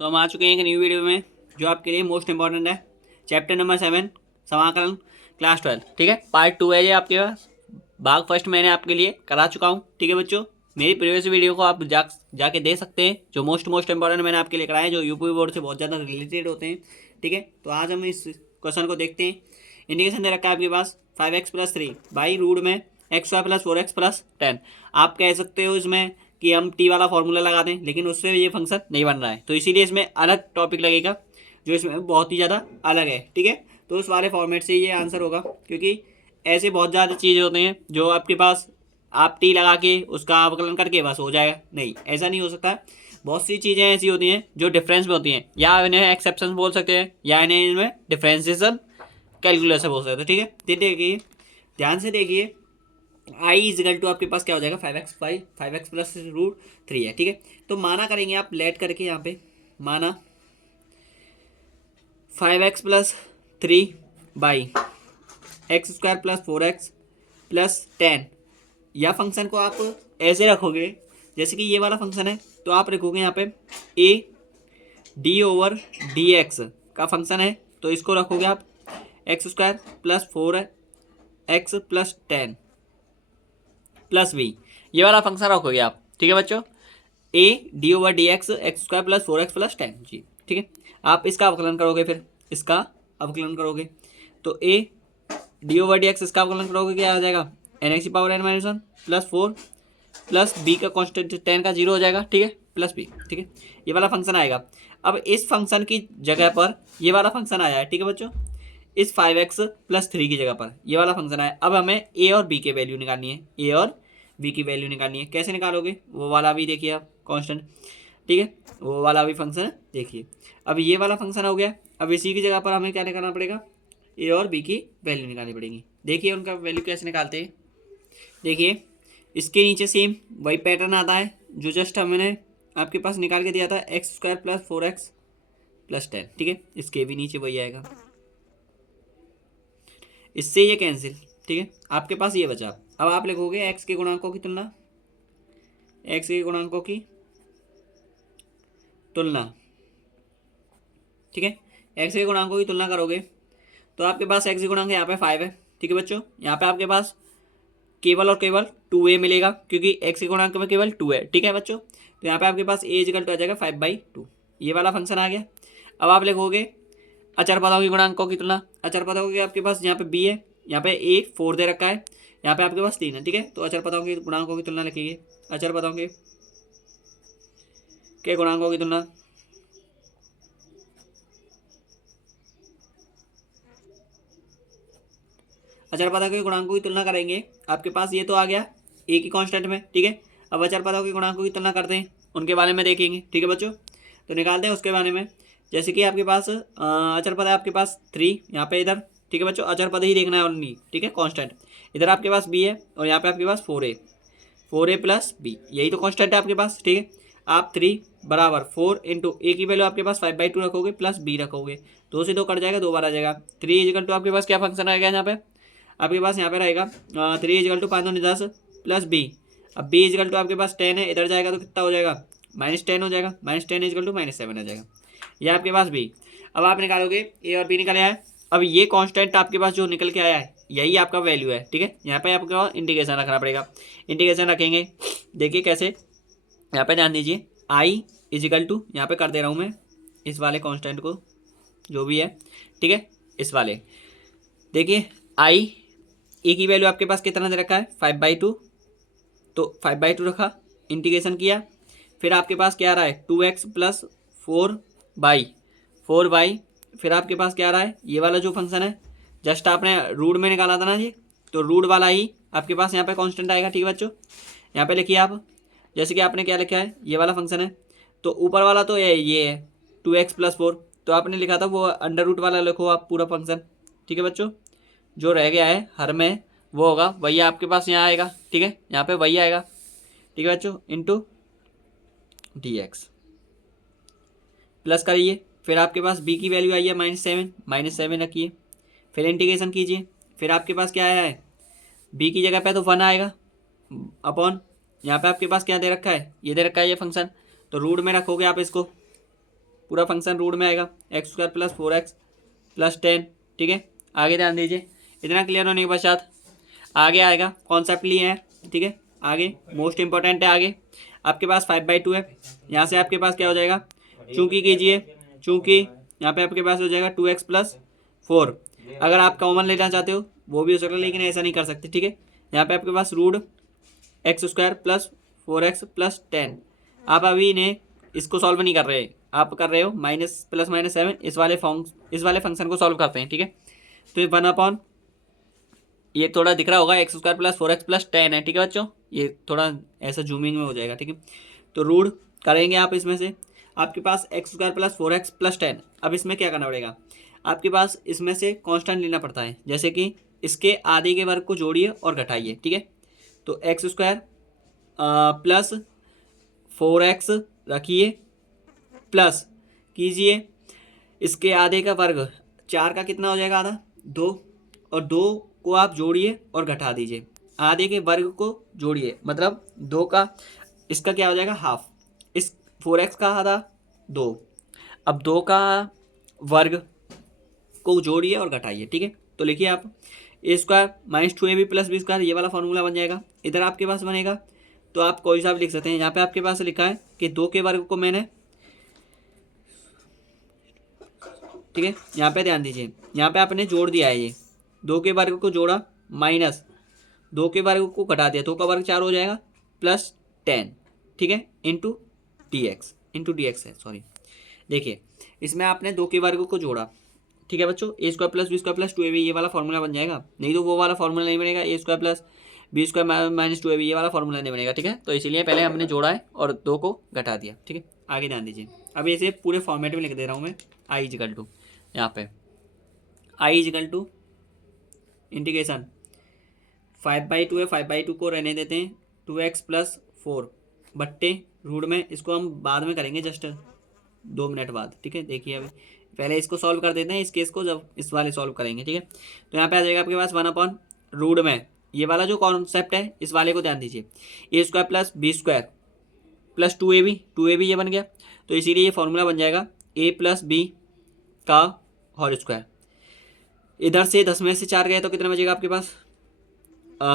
तो हम आ चुके हैं एक न्यू वीडियो में जो आपके लिए मोस्ट इंपॉर्टेंट है। चैप्टर नंबर 7 समाकलन क्लास 12। ठीक है, पार्ट 2 है ये आपके पास। भाग फर्स्ट मैंने आपके लिए करा चुका हूँ। ठीक है बच्चों, मेरी प्रीवियस वीडियो को आप जाके देख सकते हैं, जो मोस्ट इंपॉर्टेंट मैंने आपके लिए कराया है, जो यूपी बोर्ड से बहुत ज़्यादा रिलेटेड होते हैं। ठीक है, तो आज हम इस क्वेश्चन को देखते हैं। इंडिकेशन दे रखा है आपके पास 5x+3 बाई रूट में x² + 4x + 10। आप कह सकते हो इसमें कि हम टी वाला फॉर्मूला लगा दें, लेकिन उससे ये फंक्शन नहीं बन रहा है, तो इसीलिए इसमें अलग टॉपिक लगेगा जो इसमें बहुत ही ज़्यादा अलग है। ठीक है, तो उस वाले फॉर्मेट से ये आंसर होगा, क्योंकि ऐसे बहुत ज़्यादा चीज़ें होती हैं जो आपके पास आप टी लगा के उसका अवकलन करके बस हो जाएगा। नहीं, ऐसा नहीं हो सकता। बहुत सी चीज़ें ऐसी होती हैं जो डिफरेंस में होती हैं, या इन्हें एक्सेप्शन बोल सकते हैं, या इन्हें इनमें डिफरेंशिएशन कैलकुलस बोल सकते हैं। ठीक है, देखिए ध्यान से देखिए, आई इजिकल टू आपके पास क्या हो जाएगा 5x + 3 है। ठीक है, तो माना करेंगे आप लेट करके यहाँ पे, माना 5x + 3 बाई x² + 4x + 10, या फंक्शन को आप ऐसे रखोगे जैसे कि ये वाला फंक्शन है, तो आप रखोगे यहाँ पे a/d/dx का फंक्शन है, तो इसको रखोगे आप x² + 4x + 10 + b, ये वाला फंक्शन रखोगे आप। ठीक है बच्चों, a/d/dx x² + 4x + 10 जी। ठीक है, आप इसका अवकलन करोगे, फिर इसका अवकलन करोगे तो a/d/dx इसका अवकलन करोगे, क्या आ जाएगा n(x⁻n−1 + 4 + b का कॉन्स्टेंट 10 का 0 हो जाएगा। ठीक है, प्लस b। ठीक है, ये वाला फंक्शन आएगा। अब इस फंक्शन की जगह पर ये वाला फंक्शन आया है। ठीक है बच्चों, इस 5x + 3 की जगह पर ये वाला फंक्शन आया। अब हमें a और b की वैल्यू निकालनी है, a और b की वैल्यू निकालनी है। कैसे निकालोगे, वो वाला भी देखिए आप कांस्टेंट। ठीक है, वो वाला भी फंक्शन देखिए। अब ये वाला फंक्शन हो गया, अब इसी की जगह पर हमें क्या निकालना पड़ेगा, a और b की वैल्यू निकालनी पड़ेगी। देखिए उनका वैल्यू कैसे निकालते हैं। देखिए इसके नीचे सेम वही पैटर्न आता है जो जस्ट हमने आपके पास निकाल के दिया था, x² + 4x + 10। ठीक है, इसके भी नीचे वही आएगा, इससे ये कैंसिल। ठीक है, आपके पास ये बचा। अब आप लिखोगे x के गुणांकों की तुलना, x के गुणांकों की तुलना। ठीक है, x के गुणांकों की तुलना करोगे तो आपके पास x के गुणांक यहाँ पे 5 है। ठीक है बच्चों, यहाँ पे आपके पास केवल और केवल 2a मिलेगा, क्योंकि x के गुणांक में केवल 2 है। ठीक है बच्चों, तो यहाँ पे आपके पास a = आ जाएगा 5/2, ये वाला फंक्शन आ गया। अब आप लिखोगे अचर पदों की गुणांकों की तुलना। अचर पदों की आपके पास यहाँ पे b है, यहाँ पे a 4 दे रखा है, यहाँ पे आपके पास 3 है। ठीक है, तो अचर पदों की गुणांकों की तुलना लिखिए। अचर पदों के गुणांकों की तुलना, अचर पदों के गुणांकों की तुलना करेंगे। आपके पास ये तो आ गया a की कांस्टेंट में। ठीक है, अब अचर पदों के गुणांकों की तुलना करते हैं, उनके बारे में देखेंगे। ठीक है बच्चों, तो निकालते हैं उसके बारे में। जैसे कि आपके पास अचर पद है आपके पास 3 यहाँ पे इधर। ठीक है बच्चों, अचर पद ही देखना है ओनली। ठीक है, कांस्टेंट इधर आपके पास b है, और यहाँ पे आपके पास 4a + b, यही तो कांस्टेंट है आपके पास। ठीक है, आप 3 = 4 इंटू a की वैल्यू आपके पास 5/2 रखोगे, प्लस b रखोगे, 2 से 2 कट जाएगा, 2 बार आ जाएगा। 3 = आपके पास क्या फंक्शन आएगा यहाँ पे, आपके पास यहाँ पे रहेगा 3 = 5 दूनी 10 प्लस b। अब b = आपके पास 10 है, इधर जाएगा तो कितना हो जाएगा, -10 हो जाएगा। -10 = -7 आ जाएगा, ये आपके पास b। अब आप निकालोगे a और b निकल आया है। अब ये कांस्टेंट आपके पास जो निकल के आया है, यही आपका वैल्यू है। ठीक है, यहाँ पे आपको इंटीग्रेशन रखना पड़ेगा। इंटीग्रेशन रखेंगे, देखिए कैसे, यहाँ पे ध्यान दीजिए, i = यहाँ पे कर दे रहा हूँ मैं इस वाले कांस्टेंट को, जो भी है। ठीक है, इस वाले देखिए i ए की वैल्यू आपके पास कितना दे रखा है 5/2, तो 5/2 रखा, इंटीग्रेशन किया, फिर आपके पास क्या आ रहा है 2x + 4/4, फिर आपके पास क्या आ रहा है ये वाला जो फंक्शन है, जस्ट आपने रूट में निकाला था ना जी, तो रूट वाला ही आपके पास यहाँ पे कांस्टेंट आएगा। ठीक है बच्चों, यहाँ पे लिखिए आप, जैसे कि आपने क्या लिखा है, ये वाला फंक्शन है, तो ऊपर वाला तो ये है 2x + 4, तो आपने लिखा था वो अंडर रूट वाला लिखो आप पूरा फंक्शन। ठीक है बच्चों, जो रह गया है हर में वो होगा वही आपके पास यहाँ आएगा। ठीक है, यहाँ पे वही आएगा। ठीक है बच्चों, इंटू dx प्लस करिए, फिर आपके पास b की वैल्यू आई है -7 रखिए, फिर इंटीग्रेशन कीजिए, फिर आपके पास क्या आया है, b की जगह पे तो 1 आएगा अपॉन, यहाँ पे आपके पास क्या दे रखा है, ये दे रखा है ये फंक्शन, तो रूट में रखोगे आप इसको, पूरा फंक्शन रूट में आएगा x square plus 4x plus 10। ठीक है, आगे ध्यान दीजिए। इतना क्लियर होने के पश्चात आगे आएगा, कॉन्सेप्ट लिए हैं। ठीक है, आगे मोस्ट इंपॉर्टेंट है। आगे आपके पास 5/2 है, यहाँ से आपके पास क्या हो जाएगा, चूंकि कीजिए, चूंकि यहाँ पे आपके पास हो जाएगा 2x प्लस 4। अगर आप कॉमन लेना चाहते हो वो भी हो सकता है, लेकिन ऐसा नहीं कर सकते। ठीक है, यहाँ पे आपके पास root x square plus 4x plus 10। आप अभी इन्हें इसको सॉल्व नहीं कर रहे, आप कर रहे हो माइनस प्लस माइनस 7, इस वाले फंक्शन को सॉल्व करते हैं। ठीक है, तो ये 1/, ये थोड़ा दिख रहा होगा, x square plus 4x plus 10 है। ठीक है बच्चों, ये थोड़ा ऐसा जूमिंग में हो जाएगा। ठीक है, तो रूट करेंगे आप इसमें से, आपके पास x square plus 4x plus 10। अब इसमें क्या करना पड़ेगा, आपके पास इसमें से कांस्टेंट लेना पड़ता है, जैसे कि इसके आधे के वर्ग को जोड़िए और घटाइए। ठीक है, तो एक्स स्क्वायर प्लस 4x रखिए, प्लस कीजिए इसके आधे का वर्ग, 4 का कितना हो जाएगा आधा, 2, और 2 को आप जोड़िए और घटा दीजिए, आधे के वर्ग को जोड़िए, मतलब 2 का इसका क्या हो जाएगा हाफ, इस 4x का आधा 2। अब 2 का वर्ग को जोड़िए और घटाइए। ठीक है, तो लिखिए आप a square minus 2ab plus b square, ये वाला फॉर्मूला बन जाएगा। इधर आपके पास बनेगा, तो आप कोई सा भी लिख सकते हैं। यहाँ पे आपके पास लिखा है कि 2 के वर्ग को मैंने, ठीक है, यहाँ पे ध्यान दीजिए, यहाँ पे आपने जोड़ दिया है, ये 2 के वर्ग को जोड़ा माइनस 2 के वर्ग को घटा दिया, 2 का वर्ग 4 हो जाएगा प्लस 10। ठीक है, इंटू डी एक्स है, सॉरी। देखिए इसमें आपने 2 के वर्ग को जोड़ा। ठीक है बच्चों, a square plus b square plus 2ab, ये वाला फॉर्मूला बन जाएगा। नहीं तो वो वाला फॉर्मूला नहीं बनेगा, a square plus b square minus 2ab, ये वाला फॉर्मूला नहीं बनेगा। ठीक है, तो इसीलिए पहले हमने जोड़ा है और 2 को घटा दिया। ठीक है, आगे ध्यान दीजिए। अब इसे पूरे फॉर्मेट में लिख दे रहा हूँ मैं, आई इजिकल टू, यहाँ पे आई इजिकल टू इंटीग्रेशन 5/2 है, 5/2 को रहने देते हैं, 2x प्लस 4 बट्टे रूट में, इसको हम बाद में करेंगे, जस्ट 2 मिनट बाद। ठीक है, देखिए अभी पहले इसको सॉल्व कर देते हैं, इस केस को जब इस वाले सॉल्व करेंगे। ठीक है, तो यहाँ पे आ जाएगा आपके पास 1/रूट में, ये वाला जो कॉन्सेप्ट है इस वाले को ध्यान दीजिए, a square plus b square plus 2ab ये बन गया, तो इसीलिए ये फॉर्मूला बन जाएगा a प्लस बी का होल स्क्वायर। इधर से 10 में से 4 गए तो कितना बचेगा आपके पास,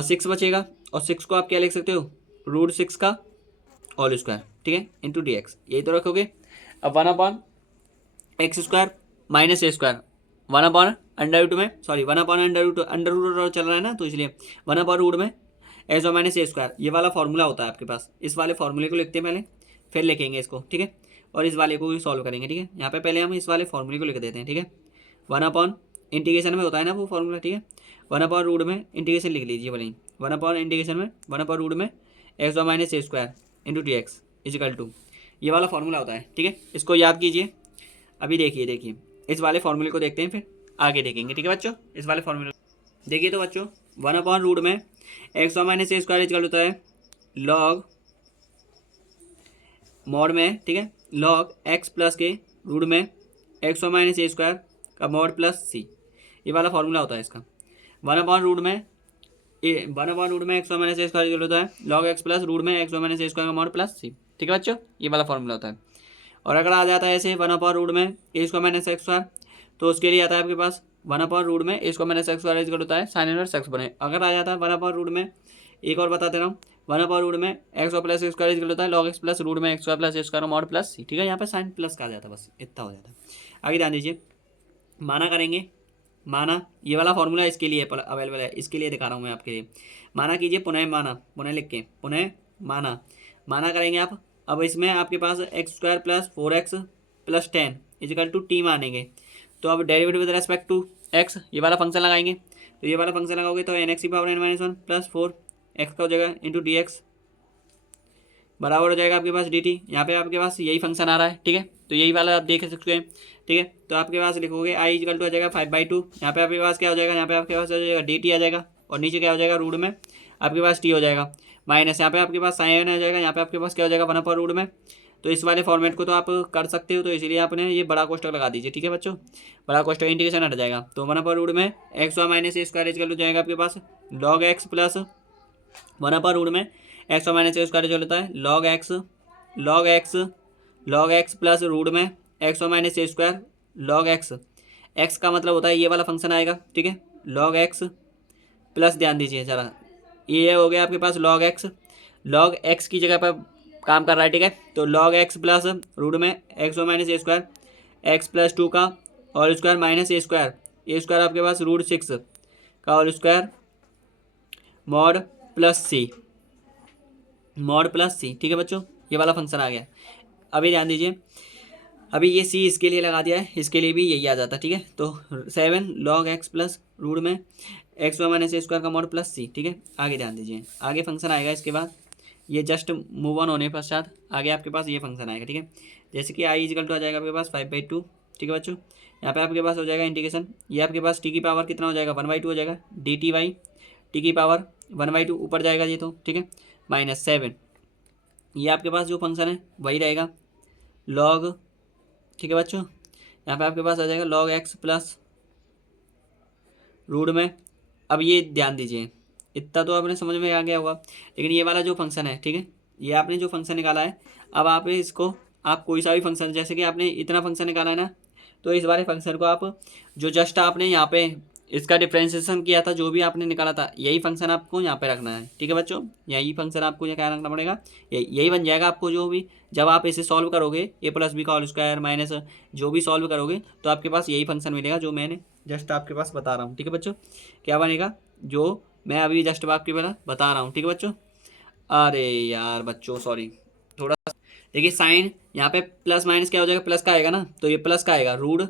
6 बचेगा, और 6 को आप क्या लिख सकते हो, रूट 6 का होल स्क्वायर। ठीक है, इंटू डी एक्स, यही तो रखोगे। अब 1/x square minus a square, 1/√2 में, सॉरी 1/√2 अंडर रूट चल रहा है ना, तो इसलिए 1/रूट में एक्स माइनस ए स्क्वायर, ये वाला फॉर्मूला होता है आपके पास। इस वाले फॉर्मूले को लिखते हैं पहले, फिर लिखेंगे इसको। ठीक है, और इस वाले को भी सॉल्व करेंगे। ठीक है, यहाँ पे पहले हम इस वाले फॉर्मूले को लिख देते हैं। ठीक है, 1/ इंटीग्रेशन में होता है ना वो फॉर्मूला। ठीक है, 1/रूट में इंटीग्रेशन लिख लीजिए भले ही, 1/ इंटीग्रेशन में 1/रूट में x minus a square into d x is equal to, ये वाला फॉर्मूला होता है। ठीक है, इसको याद कीजिए। अभी देखिए इस वाले फॉर्मूले को देखते हैं, फिर आगे देखेंगे। ठीक है बच्चों, इस वाले फॉर्मूले देखिए तो बच्चों, 1/रूट में x minus a square is equal होता है लॉग मॉड में, ठीक है, लॉग एक्स प्लस के रूट में एक्स माइनस ए स्क्वायर का मॉड प्लस सी, ये वाला फॉर्मूला होता है इसका। 1/रूट में एक्स माइनस ए स्क्वायर होता है लॉग एक्स प्लस रूट में एक्स माइनस ए स्क्वायर का मॉड प्लस सी। ठीक है बच्चों, ये वाला फॉर्मूला होता है। और अगर आ जाता है ऐसे 1/रूट में a square minus x square, तो उसके लिए आता है आपके पास 1/रूट में a square minus x square equal होता है साइन इनवर्स एक्स बने। अगर आ जाता है 1/रूट में, एक और बता दे रहा हूँ, 1/रूट में x plus x square equal होता है लॉग एक्स प्लस रूट में x square plus x square mod plus c. ठीक है, यहाँ पे साइन प्लस का आ जाता है, बस इतना हो जाता है। आगे ध्यान दीजिए, माना करेंगे, माना ये वाला फॉर्मूला इसके लिए अवेलेबल है, इसके लिए दिखा रहा हूँ मैं आपके लिए। माना कीजिए, पुनः लिख के पुनः माना करेंगे आप। अब इसमें आपके पास x square plus 4x plus 10 equal to t मानेंगे, तो अब derivative with respect to x, ये वाला फंक्शन लगाएंगे। तो ये वाला फंक्शन लगाओगे तो एन एक्स की पावर n-1 प्लस 4x का हो जाएगा इंटू डी एक्स बराबर हो जाएगा आपके पास डी टी। यहाँ पे आपके पास यही फंक्शन आ रहा है। ठीक है, तो यही वाला आप देख सकते हैं। ठीक है, तो आपके पास लिखोगे आई इक्वल टू आ जाएगा 5/2, यहाँ पे आपके पास क्या हो जाएगा, यहाँ पे आपके पास हो जाएगा डी टी आ जाएगा, और नीचे क्या हो जाएगा रूट में आपके पास टी हो जाएगा माइनस, यहाँ पे आपके पास साइन आ जाएगा, यहाँ पे आपके पास क्या हो जाएगा 1/रूट में। तो इस वाले फॉर्मेट को तो आप कर सकते हो, तो इसीलिए आपने ये बड़ा कोष्टक लगा दीजिए। ठीक है बच्चों, बड़ा कोष्टक इंटीग्रेशन हट जाएगा, तो 1/रूट में x minus a square equal हो जाएगा आपके पास लॉग एक्स प्लस 1/रूट में एक्स माइनस ए स्क्वायर जो होता है लॉग एक्स प्लस रूट में एक्स और minus a square log x, x का मतलब होता है ये वाला फंक्शन आएगा, ठीक है, लॉग एक्स प्लस, ध्यान दीजिए ज़रा, ये हो गया आपके पास लॉग एक्स की जगह पर काम कर रहा है, ठीक है, तो लॉग एक्स प्लस रूट में एक्स और minus a square, x plus 2 का और स्क्वायर माइनस ए स्क्वायर आपके पास रूट 6 का और स्क्वायर मॉड प्लस सी, ठीक है बच्चों, ये वाला फंक्शन आ गया। अभी ध्यान दीजिए, अभी ये सी इसके लिए लगा दिया है, इसके लिए भी यही आ जाता, ठीक है, तो 7 लॉग एक्स प्लस रूट में एक्स व माइनस ए स्क्वायर का मॉड प्लस सी, ठीक है। आगे ध्यान दीजिए, आगे फंक्शन आएगा इसके बाद, ये जस्ट मूव ऑन होने पश्चात आगे आपके पास ये फंक्शन आएगा, ठीक है, जैसे कि आई इजिकल टू आ जाएगा आपके पास 5/2, ठीक है बच्चों, यहाँ पे आपके पास हो जाएगा इंटीग्रेशन, ये आपके पास टी की पावर कितना हो जाएगा 1/2 हो जाएगा, डी टी वाई टी की पावर 1/2 ऊपर जाएगा ये तो, ठीक है, -7, ये आपके पास जो फंक्शन है वही रहेगा लॉग, ठीक है बच्चों, यहाँ पे आपके पास आ जाएगा लॉग एक्स प्लस रूट में, अब ये ध्यान दीजिए, इतना तो आपने समझ में आ गया होगा, लेकिन ये वाला जो फंक्शन है, ठीक है, ये आपने जो फंक्शन निकाला है, अब आप इसको, आप कोई सा भी फंक्शन, जैसे कि आपने इतना फंक्शन निकाला है ना, तो इस वाले फंक्शन को आप जो जस्ट आपने यहाँ पे इसका डिफ्रेंशिएशन किया था, जो भी आपने निकाला था, यही फंक्शन आपको यहाँ पे रखना है, ठीक है बच्चों, यही फंक्शन आपको यहाँ क्या रखना पड़ेगा, यही बन जाएगा आपको, जो भी जब आप इसे सॉल्व करोगे ए प्लस बी का होल स्क्वायर माइनस जो भी सॉल्व करोगे, तो आपके पास यही फंक्शन मिलेगा जो मैंने जस्ट आपके पास बता रहा हूँ, ठीक है बच्चों, क्या बनेगा जो मैं अभी जस्ट आपके बता रहा हूँ, ठीक है बच्चों। अरे यार बच्चों सॉरी, थोड़ा देखिए साइन यहाँ पे प्लस माइनस क्या हो जाएगा, प्लस का आएगा ना, तो ये प्लस का आएगा रूट,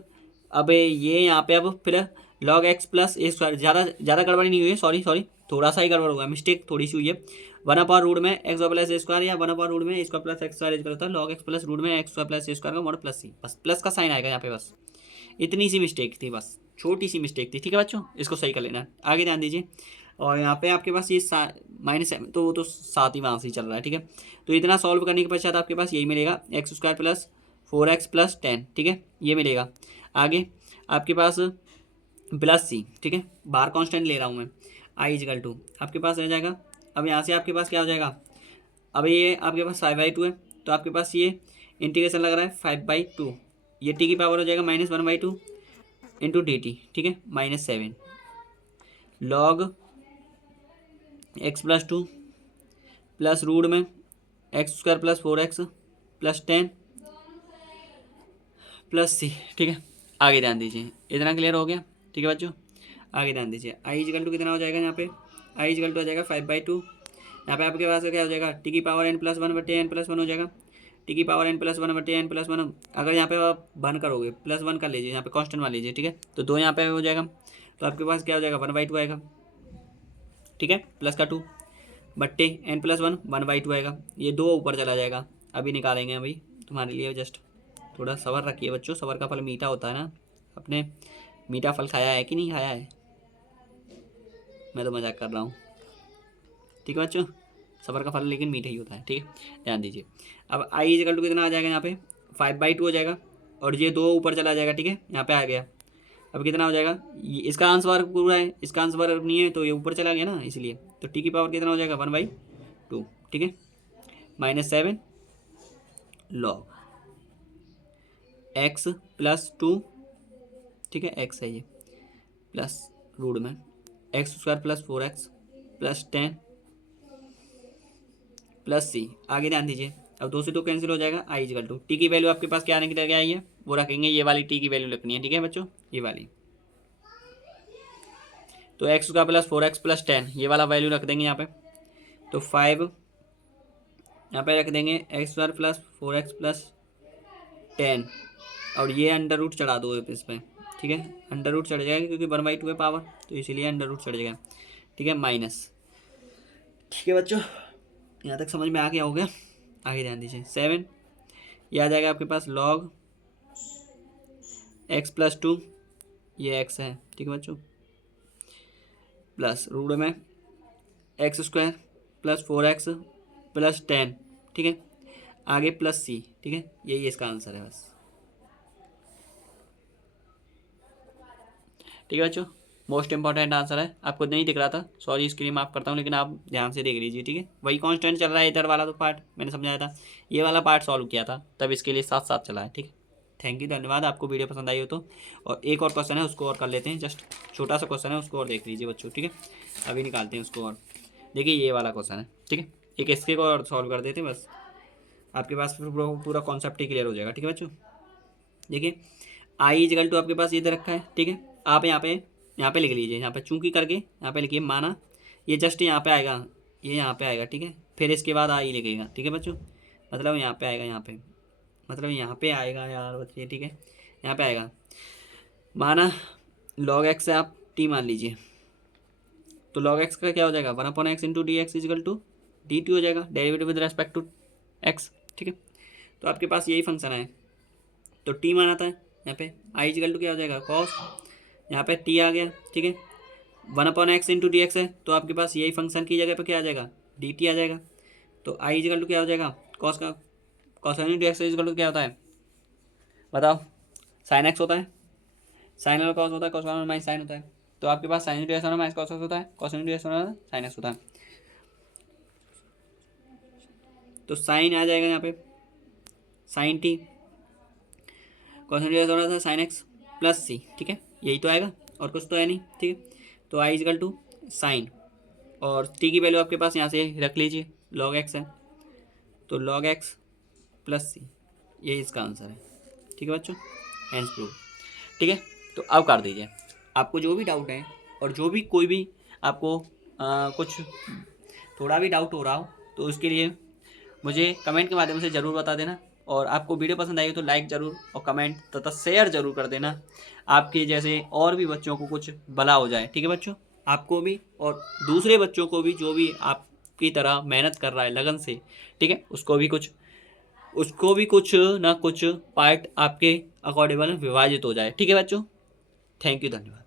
अब ये यहाँ पे अब फिर लॉग एक्स प्लस ए स्क्वायर, ज़्यादा गड़बड़ी नहीं हुई है, सॉरी थोड़ा सा ही गड़बड़ हुआ है, मिस्टेक थोड़ी सी हुई है, 1/रूट रूट में एक्स प्लस ए स्क्वायर या 1/रूट रूट में a square plus x square होता है, लॉग एक्स प्लस रूट में एक्स स्क्वायर प्लस ए स्क्वायर का मॉड प्लस सी, बस प्लस का साइन आएगा यहाँ पे, बस इतनी सी मिस्टेक थी, बस छोटी सी मिस्टेक थी, ठीक है बच्चों, इसको सही कर लेना। आगे ध्यान दीजिए, और यहाँ पे आपके पास ये -7, तो वो तो साथ ही वहाँ से ही चल रहा है, ठीक है, तो इतना सॉल्व करने के पश्चात आपके पास यही मिलेगा x square plus 4x plus 10, ठीक है, ये मिलेगा। आगे आपके पास प्लस सी, ठीक है, बाहर कांस्टेंट ले रहा हूँ मैं, आई इजिकल टू आपके पास रह जाएगा, अब यहाँ से आपके पास क्या हो जाएगा, अब ये आपके पास 5/2 है, तो आपके पास ये इंटीग्रेशन लग रहा है 5/2, ये टी की पावर हो जाएगा -1/2 इंटू डी टी, ठीक है, -7 log x plus 2 plus root में x square plus 4x plus 10 plus c, ठीक है। आगे ध्यान दीजिए, इतना क्लियर हो गया, ठीक है बच्चों। आगे ध्यान दीजिए, आई इजिकल टू कितना हो जाएगा यहाँ पे, आई इजिकल टू हो जाएगा 5/2, यहाँ पे आपके पास क्या हो जाएगा, टी की पावर n+1/n+1 हो जाएगा, टी की पावर n+1/n+1, अगर यहाँ पे आप 1 करोगे +1 कर लीजिए, यहाँ पे कांस्टेंट मान लीजिए, ठीक है, तो 2 यहाँ पे हो जाएगा, तो आपके पास क्या हो जाएगा 1/2 आएगा, ठीक है, प्लस का 2 बट्टे n+1 1/2 आएगा, ये 2 ऊपर चला जाएगा, अभी निकालेंगे अभी तुम्हारे लिए, जस्ट थोड़ा सबर रखिए बच्चों, सबर का फल मीठा होता है ना, अपने मीठा फल खाया है कि नहीं खाया है, मैं तो मजाक कर रहा हूँ, ठीक है बच्चों, सबर का फल लेकिन मीठा ही होता है, ठीक है, ध्यान दीजिए। अब आई इजिकल टू कितना आ जाएगा यहाँ पे 5/2 हो जाएगा, और ये 2 ऊपर चला जाएगा, ठीक है, यहाँ पे आ गया, अब कितना हो जाएगा, इसका आंसर पूरा है, इसका आंसर नहीं है, तो ये ऊपर चला गया ना, इसलिए तो टी की पावर कितना हो जाएगा 1/2, ठीक है, -7 लॉग एक्स प्लस 2, ठीक है, एक्स है ये, प्लस रूट में x square plus 4x plus 10 plus c. आगे ध्यान दीजिए, अब 2 से 2 कैंसिल हो जाएगा, आई इजिकल टू टी की वैल्यू आपके पास क्या आने की तरह आई है, वो रखेंगे, ये वाली टी की वैल्यू रखनी है, ठीक है बच्चों, ये वाली, तो एक्स का प्लस 4x प्लस 10 ये वाला वैल्यू रख देंगे यहाँ पे, तो 5 यहाँ पे रख देंगे x square plus 4x plus 10, और ये अंडर रूट चढ़ा दो इस पर, ठीक है, अंडर रूट चढ़ जाएगा क्योंकि 1/2 है पावर, तो इसीलिए अंडर रूट चढ़ जाएगा, ठीक है, माइनस, ठीक है बच्चों, यहाँ तक समझ में आ गया हो गया। आगे ध्यान दीजिए 7 ये आ जाएगा आपके पास लॉग एक्स प्लस 2, ये एक्स है, ठीक है बच्चों, प्लस रूट में x square plus 4x plus 10, ठीक है, आगे प्लस सी, ठीक है, यही इसका आंसर है बस, ठीक है बच्चों, मोस्ट इंपॉर्टेंट आंसर है, आपको नहीं दिख रहा था, सॉरी स्क्रीन माफ करता हूँ, लेकिन आप ध्यान से देख लीजिए, ठीक है, वही कांस्टेंट चल रहा है, इधर वाला तो पार्ट मैंने समझाया था, ये वाला पार्ट सॉल्व किया था, तब इसके लिए साथ साथ चला है, ठीक है। थैंक यू, धन्यवाद। आपको वीडियो पसंद आई हो तो, और एक और क्वेश्चन है उसको और कर लेते हैं, जस्ट छोटा सा क्वेश्चन है उसको और देख लीजिए बच्चों, ठीक है। अभी निकालते हैं उसको और देखिए ये वाला क्वेश्चन है, ठीक है। एक इसके को और सॉल्व कर देते हैं बस, आपके पास फिर पूरा कॉन्सेप्ट ही क्लियर हो जाएगा, ठीक है बच्चों। देखिए आई इजकल टू आपके पास ये दे रखा है, ठीक है। आप यहाँ पे लिख लीजिए, यहाँ पे चूंकि करके यहाँ पे लिखिए माना, ये जस्ट यहाँ पे आएगा, ये यहाँ पे आएगा, ठीक है। फिर इसके बाद आई लिखेगा, ठीक है बच्चों। मतलब यहाँ पे आएगा, यहाँ पे मतलब यहाँ पे आएगा यार बच्चे, ठीक है। यहाँ पे आएगा माना log x से आप t मान लीजिए, तो log x का क्या हो जाएगा 1/x into d x is equal to d t हो जाएगा, derivative with respect to x, ठीक है। तो आपके पास यही फंक्शन है, तो t मान आता है यहाँ पे, i इजिकल टू क्या हो जाएगा cos, यहाँ पे t आ गया, ठीक है। 1/x इंटू डी एक्स है, तो आपके पास यही फंक्शन की जगह पे क्या आ जाएगा डी टी आ जाएगा। तो i इजिकल टू क्या हो जाएगा cos का, cos into d x is equal to क्या होता है बताओ, साइन एक्स होता है, साइन और कॉस होता है, कॉस और माइनस साइन होता है। तो आपके पास साइन इंटू एक्स और माइनस कॉस होता है, कॉस इंटू एक्स और साइन एक्स होता है। तो साइन आ जाएगा यहाँ पे sine t, cos into x और साइन एक्स प्लस सी, ठीक है। यही तो आएगा और कुछ तो है नहीं, ठीक है। तो आई इजकल टू साइन, और टी की वैल्यू आपके पास यहाँ से रख लीजिए, लॉग एक्स है, तो लॉग एक्स प्लस सी, यही इसका आंसर है, ठीक है बच्चों। हैंस प्रूव, ठीक है। तो अब कर दीजिए, आपको जो भी डाउट है और जो भी कोई भी आपको कुछ थोड़ा भी डाउट हो रहा हो तो उसके लिए मुझे कमेंट के माध्यम से ज़रूर बता देना। और आपको वीडियो पसंद आई हो तो लाइक ज़रूर और कमेंट तथा शेयर ज़रूर कर देना, आपके जैसे और भी बच्चों को कुछ भला हो जाए, ठीक है बच्चों। आपको भी और दूसरे बच्चों को भी जो भी आपकी तरह मेहनत कर रहा है लगन से, ठीक है, उसको भी कुछ ना कुछ पार्ट आपके अकॉर्डिंगली विभाजित हो जाए, ठीक है बच्चों। थैंक यू, धन्यवाद।